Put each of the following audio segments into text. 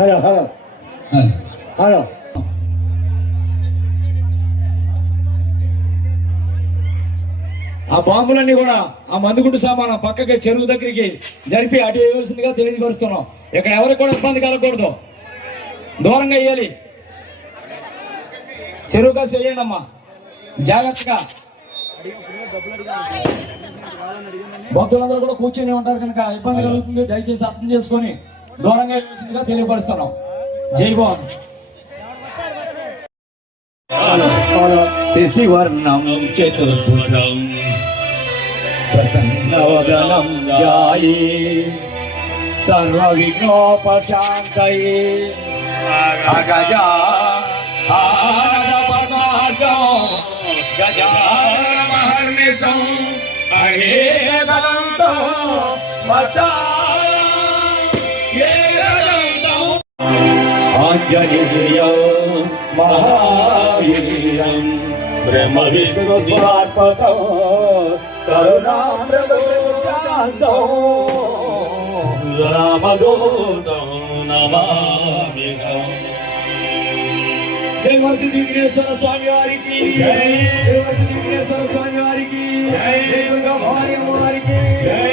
Hello hello hello. ఆ బాంబులన్నీ కూడా ఆ మందుగుండు సామాను పక్కకి చెరువు దగ్గరికి జరిపి అటు వేయవలసిందిగా తెలియపరుస్తున్నాం. ఇక్కడ ఎవరికి కూడా ఇబ్బంది కలగకూడదు, దూరంగా వేయాలి. చెరువు కాసి వేయండి అమ్మా జాగ్రత్తగా. భక్తులందరూ కూడా కూర్చొని ఉంటారు కనుక ఇబ్బంది కలుగుతుంది, దయచేసి అర్థం చేసుకొని దూరంగా వేయవలసిందిగా తెలియపరుస్తున్నాం. జై భవన్. శశివర్ణం చతుర్భుజం ప్రసన్నవదనం ధ్యాయే సర్వవిఘ్నోపశాంతయే అగజా ఆనపదార్గం గజానమహర్నిశం అనేకదంతో ఆంజనేయం మహావీరం బ్రహ్మ విష్ణు స్వాత్మతో కరుణామృతశాంతం రామదూతం నమామ్యహం. జై వరసిద్ధి విఘ్నేశ్వర స్వామి వారికి జై. జై వరసిద్ధి విఘ్నేశ్వర స్వామి వారికి జై. జై దుర్గా భవాని అమ్మ వారికి జై.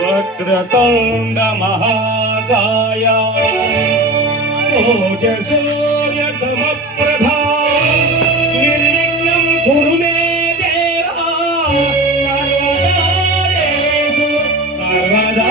వక్రతుండ మహాకాయ ఓజసూర్య సమప్రభా నిర్విఘ్నం కురు మే దేవా సర్వకార్యేషు సర్వదా.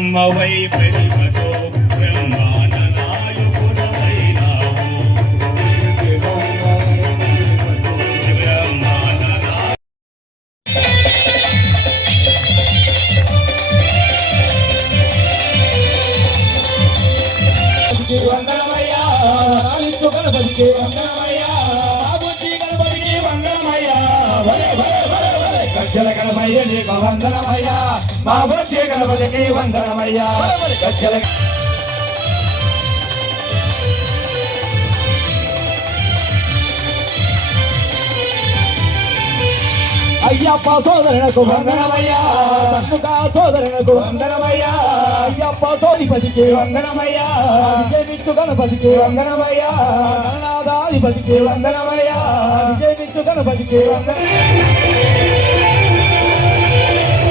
బ్రహ్మవై ప్రేమతో బ్రహ్మాండ నాయకుడవైనావు. బ్రహ్మాండ వందనమయ్యా, నాలిచ్చు గణపతికి వందనమయ్యా, బాబుజీ గణపతికి వందనమయ్యా. గజ్జల గణపయ్య నీకు వందనమయ్యా, బాబుజీ గణపతికి వందనమయ్యా. గజ్జల అయ్యప్ప సోదరులకు వందనమయ్యా, సన్ముఖ సోదరులకు వందనమయ్యా. అయ్యప్ప సోదిపతికి వందనమయ్యా, విజయమిచ్చు గణపతికి వందనమయ్యా. గణనాథాధిపతికి వందనమయ్యా, విజయమిచ్చు గణపతికి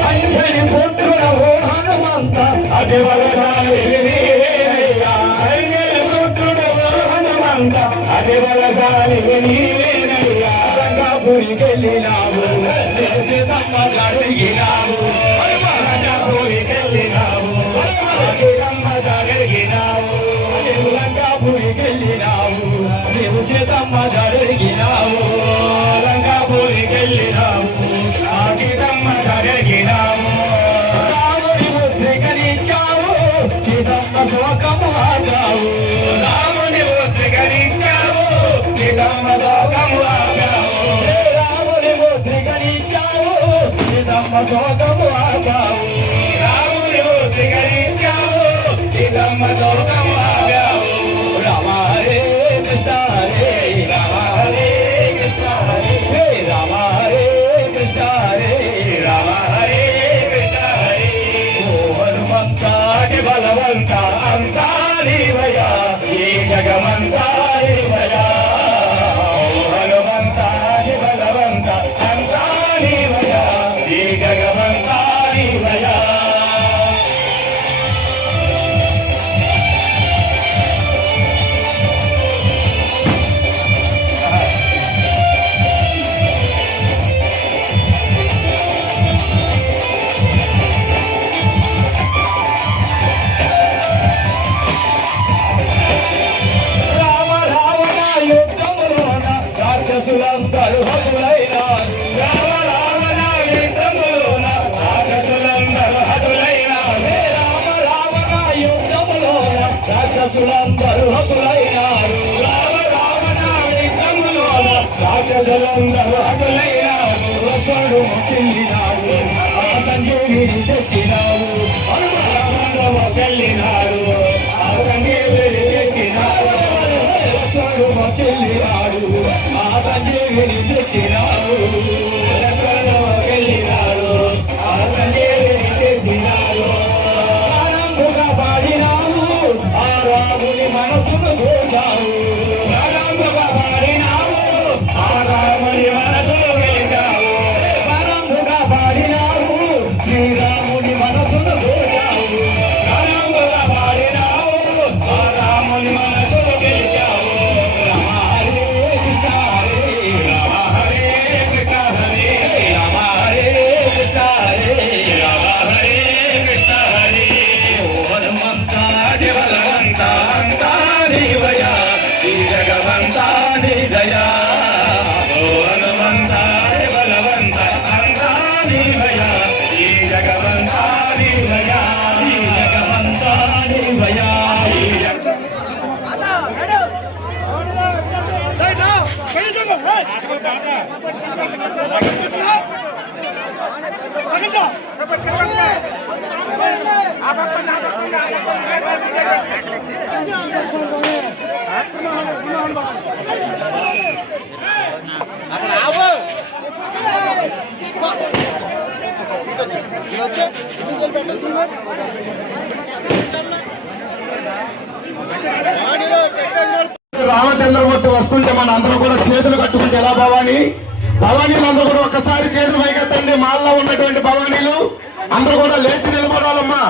అంజని పుత్రుల ఓ హనుమంత అదివలసాని నీవేనయ్యా. అంజని పుత్రుల ఓ హనుమంత అదివలసాని నీవేనయ్యా. రంగాపురికెళ్ళినావు, సీతమ్మ అడిగినావు, రంగాపురికెళ్ళినావు, సీతమ్మ అడిగినావు. రంగాపురికెళ్ళినావు, నీవు సీతమ్మ అడిగినావు, రంగాపురికెళ్ళినావు, సీతమ్మ అడిగినావు. రాముని ముద్రికరించావు, సీతమ్మ శోకము ఆగావు. రాముని ముద్రికరించావు, సీతమ్మ శోకము ఆగావు. రాముని ముద్రికరించావు, సీతమ్మ శోకము ఆగావు. రాముని ముద్రికరించావు, సీతమ్మ శోకము ఆగావు. రామ హరే కృష్ణ హరే రామ హరే కృష్ణ హరే రామ హరే కృష్ణ హరే రామ హరే కృష్ణ హరే. ఓ హనుమంతాటి బలవంత అంతా నీవయ్యా, ఈ జగమంతా నీవయ్యా. ఓ హనుమంతాటి బలవంత అంతా నీవయ్యా, ఈ జగమంతా నీవయ్యా. రామ రావణ యుద్ధములోన రాక్షసులందరూ హతులైనారు. రామ రావణ యుద్ధములోన రాక్షసులందరూ హతులైనారు. రామ రావణ యుద్ధములోన రాక్షసులందరూ హతులైనారు. రామ రావణ యుద్ధములోన రాక్షసులందరూ హతులైనారు. రసడు చెల్లినాడు, ఆ సంజీవిని తెచ్చినావు. హనుమంతుడు చెల్లినాడు, ఆ సంజీవిని తెచ్చినాడు. రసడు చెల్లినాడు, ఆ సంజీవిని తెచ్చినాడు. వెళ్ళినాడు, ఆ సంజీవిని తెచ్చినాడు. ఆనందగా పాడినావు, ఆ రాముని మనసును దోచావు. ఆనందగా పాడినావు, ఆ రాముని మనసును గెలిచావు. ఆనందగా పాడినావు, శ్రీరాముని మనసును దోచావు. ఆనందగా పాడినావు, ఆ రాముని మనసును గెలిచావు. రామ హరే కృష్ణ హరే రామ హరే కృష్ణ హరే రామ హరే కృష్ణ హరే రామ హరే కృష్ణ హరే. ఓ హనుమంతాది బలవంత అంతా నీవయ్యా, ఈ జగమంతా నీదయా. ఓ హనుమంతాది బలవంత అంతా నీవయ్యా, ఈ జగమంతా నీవయ్యా, ఈ జగమంతా నీవయ్యా, ఈ రామచంద్రమూర్తి వస్తుంటే మన అందరూ కూడా చేతులు కట్టుకుంటే ఎలా భవానీ? భవానీలు అందరూ కూడా ఒక్కసారి చేతులు పైకెత్తండి. మాల్లో ఉన్నటువంటి భవానీలు అందరూ కూడా లేచి నిలబడాలమ్మా.